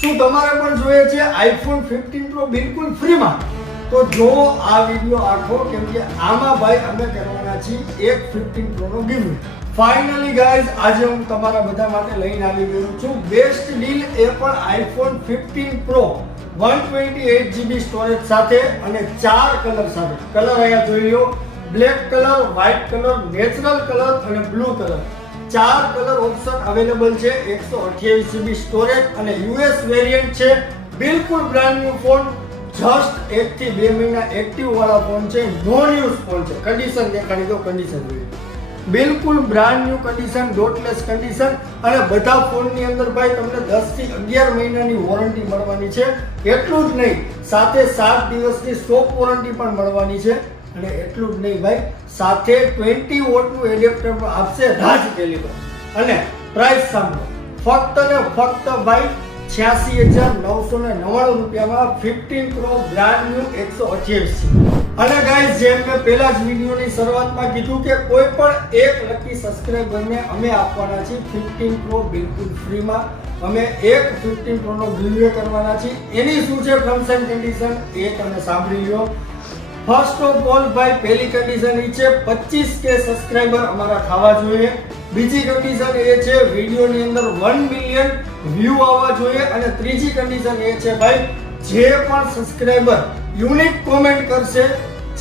શું તમારે પણ જોઈએ છે આઈફોન 15 પ્રો બિલકુલ ફ્રીમાં? તો જો આ વિડીયો આખો, કેમ કે આમાં ભાઈ અમે કરવાના છીએ એક 15 પ્રો નો ગિફ્ટ. ફાઇનલી ગાઈઝ, આજે હું તમારા બધા માટે લઈને આવી ગયો છું બેસ્ટ ડીલ, એ પણ આઈફોન 15 પ્રો 128GB સ્ટોરેજ સાથે અને 4 કલર સાથે. કલર અહીંયા જોઈ લો, black colour, white colour, natural colour અને blue colour. 4 colour option available છે. 128GB સ્ટોરેજ અને US વેરિયન્ટ છે. બિલકુલ બ્રાન્ડ ન્યુ ફોન, જસ્ટ 1 થી 2 મહિના એક્ટિવ વાળા ફોન છે. નોન યુઝ ફોન છે. કન્ડિશન દેખાડી દો, કન્ડિશન જોઈએ. બિલકુલ બ્રાન્ડ ન્યુ કન્ડિશન, ડોટલેસ કન્ડિશન અને બધા ફોનની અંદર ભાઈ તમને 10 થી 11 મહિનાની વોરંટી મળવાની છે. એટલું જ નહીં, સાથે 7 દિવસની સ્ટોક વોરંટી પણ મળવાની છે. અને એટલું જ નહીં ભાઈ, સાથે 20 વોટનું એડેપ્ટર પણ આપશે રાજ કેલિબર. અને પ્રાઇસ સાંભળો, ફક્ત ને ફક્ત ભાઈ 86,999 રૂપિયામાં 15 પ્રો બ્રાન્ડ ન્યુ 128. અને ગાઈઝ, જેમ મેં પહેલા જ વિડીયોની શરૂઆતમાં કીધું કે કોઈ પણ એક લકી સબસ્ક્રાઇબરને અમે આપવાના છીએ 15 પ્રો બિલકુલ ફ્રીમાં. અમે એક 15 પ્રો નો ગિવવે કરવાના છીએ. એની શું છે ટર્મ્સ એન્ડ કન્ડિશન, એ તમે સાંભળી લો. ફર્સ્ટ ઓફ ઓલ ભાઈ, પહેલી કન્ડિશન એ છે 25K સબસ્ક્રાઇબર અમારા થવા જોઈએ. બીજી કન્ડિશન એ છે વિડીયોની અંદર 1 મિલિયન વ્યૂ આવવા જોઈએ. અને ત્રીજી કન્ડિશન એ છે ભાઈ, જે પણ સબસ્ક્રાઇબર યુનિક કોમેન્ટ કરશે,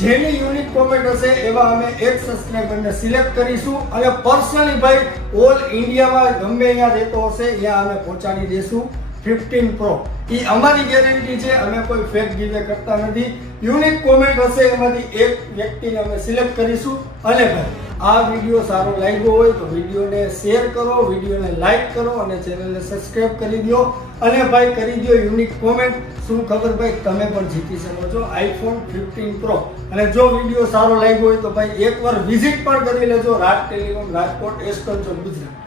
જેની યુનિક કોમેન્ટ હશે એવા અમે એક સબસ્ક્રાઇબરને સિલેક્ટ કરીશું અને પર્સનલી ભાઈ ઓલ ઇન્ડિયામાં ગમે અહીંયા રહેતો હશે ત્યાં અમે પહોંચાડી દઈશું 15 પ્રો. એ અમારી ગેરંટી છે. અમે કોઈ ફેક ગિવે કરતા નથી. યુનિક કોમેન્ટ હશે એમાંથી એક વ્યક્તિને અમે સિલેક્ટ કરીશું. અને ભાઈ, આ વિડીયો સારો લાગ્યો હોય તો વિડીયોને શેર કરો, વિડીયોને લાઈક કરો અને ચેનલને સબસ્ક્રાઇબ કરી દો. અને ભાઈ કરી દો યુનિક કોમેન્ટ. શું ખબર ભાઈ, તમે પણ જીતી શકો છો આઈફોન 15 પ્રો. અને જો વિડીયો સારો લાગ્યો હોય તો ભાઈ એકવાર વિઝિટ પણ કરી લેજો રાજ ટેલિકોમ રાજકોટ, એસ્ટર્ન ચોક, ગુજરાત.